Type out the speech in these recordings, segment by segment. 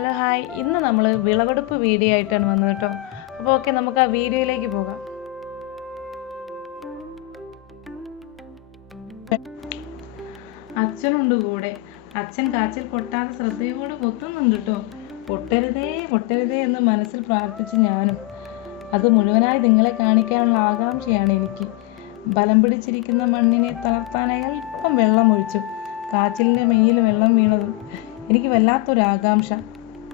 Hello hi ഇന്ന് നമ്മൾ വിളവെടുപ്പ് വീഡിയോ ആയിട്ടാണ് വന്നത് കേട്ടോ അപ്പോൾ ഓക്കെ നമുക്ക് ആ വീഡിയോയിലേക്ക് പോകാം. അച്ഛനുണ്ട് കൂടെ. അച്ഛൻ കാച്ചിൽ പൊട്ടാതെ ശ്രദ്ധയോടെ കൊത്തുന്നുണ്ട് കേട്ടോ പൊട്ടരുതേ പൊട്ടരുതേ എന്ന് മനസ്സിൽ പ്രാർത്ഥിച്ച് ഞാനും. അത് മുഴുവനായി നിങ്ങളെ കാണിക്കാനുള്ള ആകാംക്ഷയാണ് എനിക്ക്. ബലം പിടിച്ചിരിക്കുന്ന മണ്ണിനെ തളർത്താനായി അല്പം വെള്ളം ഒഴിച്ചു. കാച്ചിലിന്റെ മെയ്യിൽ വെള്ളം വീണതും എനിക്ക് വല്ലാത്തൊരു ആകാംക്ഷ.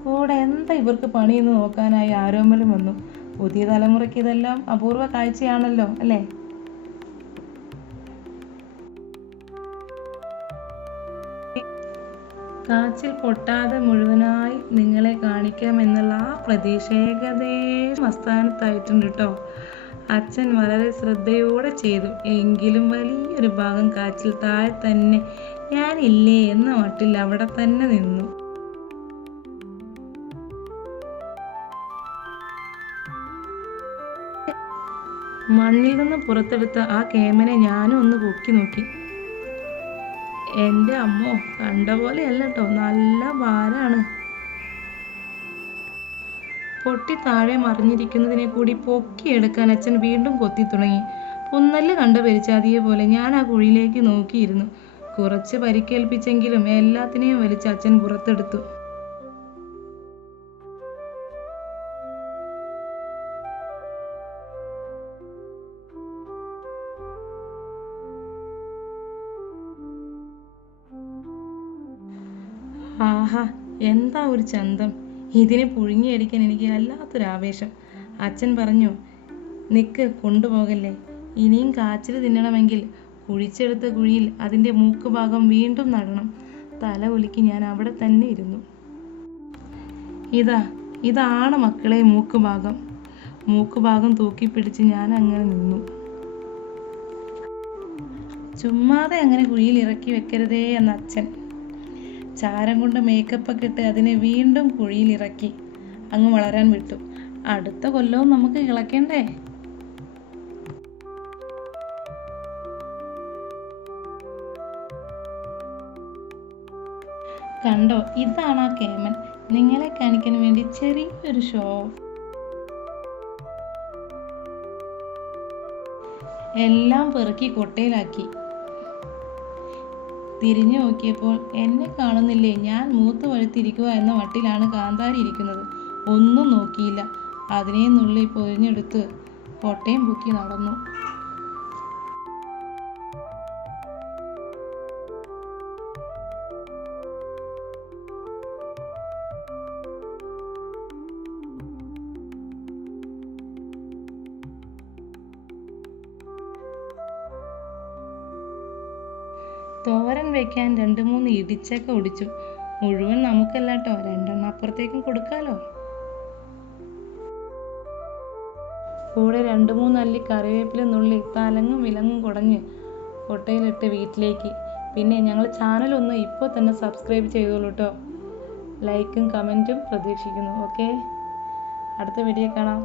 കൂടെ എന്താ ഇവർക്ക് പണിയെന്ന് നോക്കാനായി ആരോമലും വന്നു. പുതിയ തലമുറയ്ക്ക് ഇതെല്ലാം അപൂർവ കാഴ്ചയാണല്ലോ അല്ലേ? കാച്ചിൽ പൊട്ടാതെ മുഴുവനായി നിങ്ങളെ കാണിക്കാം എന്നുള്ള ആ പ്രതീക്ഷ ഏകദേശം അസ്ഥാനത്തായിട്ടുണ്ട് കേട്ടോ. അച്ഛൻ വളരെ ശ്രദ്ധയോടെ ചെയ്തു. എങ്കിലും വലിയൊരു ഭാഗം കാച്ചിൽ താഴെ തന്നെ ഞാനില്ലേ എന്ന മട്ടിൽ അവിടെ തന്നെ നിന്നു. മണ്ണിൽ നിന്ന് പുറത്തെടുത്ത ആ കേമനെ ഞാനും ഒന്ന് പൊക്കി നോക്കി. എന്റെ അമ്മോ കണ്ട പോലെയല്ല കേട്ടോ നല്ല ഭാരമാണ്. പൊട്ടി താഴെ മറിഞ്ഞിരിക്കുന്നതിനെ കൂടി പൊക്കിയെടുക്കാൻ അച്ഛൻ വീണ്ടും കൊത്തി തുടങ്ങി. പുന്നല്ല് കണ്ട പെരിച്ചാതിയെ പോലെ ഞാൻ ആ കുഴിയിലേക്ക് നോക്കിയിരുന്നു. കുറച്ച് പരിക്കേൽപ്പിച്ചെങ്കിലും എല്ലാത്തിനെയും വലിച്ച് അച്ഛൻ പുറത്തെടുത്തു. ആഹാ എന്താ ഒരു ചന്തം? ഇതിനെ പുഴുങ്ങിയടിക്കാൻ എനിക്ക് വല്ലാത്തൊരാവേശം. അച്ഛൻ പറഞ്ഞു നിക്ക് കൊണ്ടുപോകല്ലേ? ഇനിയും കാച്ചിൽ തിന്നണമെങ്കിൽ കുഴിച്ചെടുത്ത കുഴിയിൽ അതിന്റെ മൂക്ക് ഭാഗം വീണ്ടും നടണം. തല ഒലുക്കി ഞാൻ അവിടെ തന്നെ ഇരുന്നു. ഇതാ ഇതാണ് മക്കളെ മൂക്ക് ഭാഗം മൂക്ക് ഭാഗം തൂക്കിപ്പിടിച്ച് ഞാൻ അങ്ങനെ നിന്നു. ചുമ്മാതെ അങ്ങനെ കുഴിയിൽ ഇറക്കി വെക്കരുതേ എന്ന അച്ഛൻ ചാരം കൊണ്ട് മേക്കപ്പ് ഒക്കെ ഇട്ട് അതിനെ വീണ്ടും കുഴിയിൽ ഇറക്കി അങ്ങ് വളരാൻ വിട്ടു. അടുത്ത കൊല്ലവും നമുക്ക് ഇളക്കണ്ടേ കണ്ടോ? ഇതാണ് ആ കേമൻ. നിങ്ങളെ കാണിക്കാൻ വേണ്ടി ചെറിയൊരു ഷോ എല്ലാം പെറുക്കി കൊട്ടയിലാക്കി. തിരിഞ്ഞു നോക്കിയപ്പോൾ എന്നെ കാണുന്നില്ലേ? ഞാൻ മൂത്ത് വഴുത്തിരിക്കുക എന്ന വട്ടിലാണ് കാന്താരി ഇരിക്കുന്നത്. ഒന്നും നോക്കിയില്ല. അതിനെ നുള്ളി പൊതിഞ്ഞെടുത്ത് കൊട്ടയും പൊക്കി നടന്നു. തോരൻ വെക്കാൻ രണ്ട് മൂന്ന് ഇടിച്ചൊക്കെ ഒടിച്ചു. മുഴുവൻ നമുക്കല്ല കേട്ടോ രണ്ടെണ്ണം അപ്പുറത്തേക്കും കൊടുക്കാലോ? കൂടെ രണ്ട് മൂന്ന് അല്ലി കറിവേപ്പില നുള്ളി തലങ്ങും വിലങ്ങും കുടഞ്ഞ് കൊട്ടയിലിട്ട് വീട്ടിലേക്ക്. പിന്നെ ഞങ്ങൾ ചാനലൊന്ന് ഇപ്പോൾ തന്നെ സബ്സ്ക്രൈബ് ചെയ്തോളൂ കേട്ടോ ലൈക്കും കമന്റും പ്രതീക്ഷിക്കുന്നു ഓക്കെ അടുത്ത വീഡിയോ കാണാം.